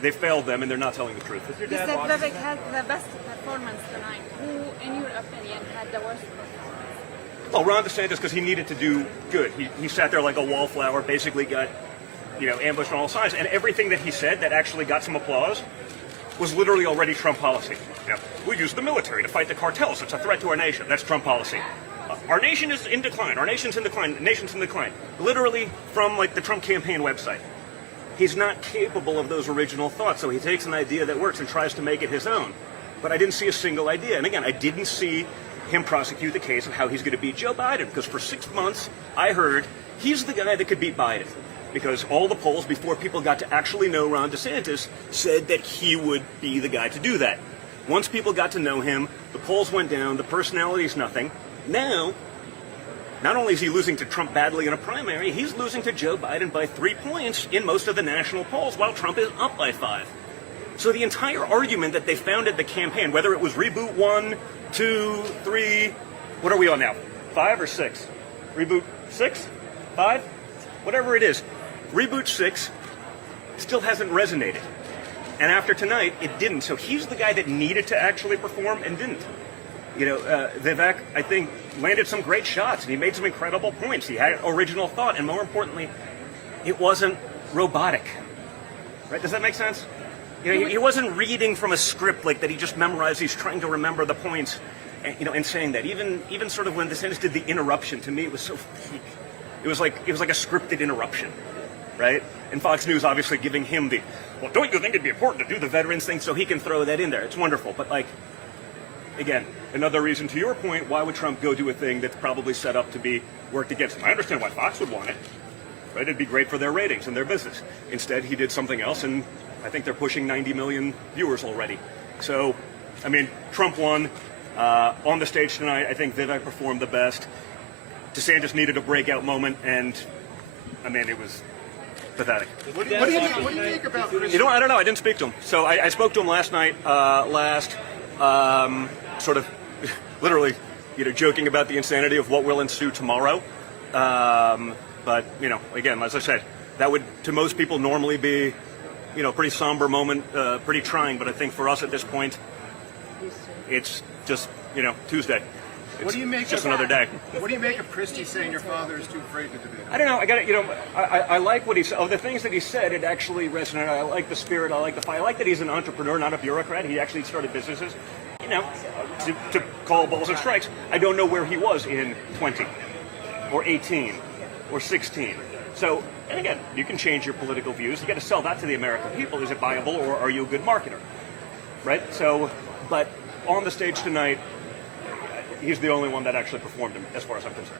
They failed them, and they're not telling the truth. You said Vivek had the best performance tonight. Who, in your opinion, had the worst performance? Well, Ron DeSantis, because he needed to do good. He sat there like a wallflower, basically got, ambushed on all sides, and everything that he said that actually got some applause was literally already Trump policy. We use the military to fight the cartels. It's a threat to our nation. That's Trump policy. Our nation is in decline. Our nation's in decline. The nation's in decline. Literally from the Trump campaign website. He's not capable of those original thoughts, so he takes an idea that works and tries to make it his own. But I didn't see a single idea. And again, I didn't see him prosecute the case of how he's going to beat Joe Biden, because for 6 months I heard he's the guy that could beat Biden. Because all the polls, before people got to actually know Ron DeSantis, said that he would be the guy to do that. Once people got to know him, the polls went down, the personality's nothing. Now, not only is he losing to Trump badly in a primary, he's losing to Joe Biden by 3 points in most of the national polls, while Trump is up by 5. So the entire argument that they found at the campaign, whether it was reboot 1, 2, 3, what are we on now? 5 or 6? Reboot 6? 5? Whatever it is. Reboot 6 still hasn't resonated. And after tonight, it didn't. So he's the guy that needed to actually perform and didn't. Vivek, I think, landed some great shots, and he made some incredible points. He had original thought, and more importantly, it wasn't robotic. Right? Does that make sense? He wasn't reading from a script like that he just memorized. He's trying to remember the points, and saying that. Even sort of when DeSantis did the interruption, to me, it was so fake. It was like a scripted interruption, right? And Fox News obviously giving him the, well, don't you think it'd be important to do the veterans thing so he can throw that in there? It's wonderful, but again, another reason to your point, why would Trump go do a thing that's probably set up to be worked against him? I understand why Fox would want it, right? It'd be great for their ratings and their business. Instead, he did something else, and I think they're pushing 90 million viewers already. So, Trump won. On the stage tonight, I think Vivek performed the best. DeSantis needed a breakout moment, and, it was pathetic. What do you think about Chris? I don't know. I didn't speak to him. So I spoke to him last night, sort of literally, joking about the insanity of what will ensue tomorrow. But, again, as I said, that would, to most people, normally be, pretty somber moment, pretty trying. But I think for us at this point, it's just, Tuesday. What do you make just another day. What do you make of Christie saying your father is too afraid to debate? I don't know. I like what he said. Of the things that he said, it actually resonated. I like the spirit. I like the fight. I like that he's an entrepreneur, not a bureaucrat. He actually started businesses, to call balls and strikes. I don't know where he was in 20 or 18 or 16. So, and again, you can change your political views. You got to sell that to the American people. Is it viable, or are you a good marketer? Right? So, but on the stage tonight, he's the only one that actually performed him, as far as I'm concerned.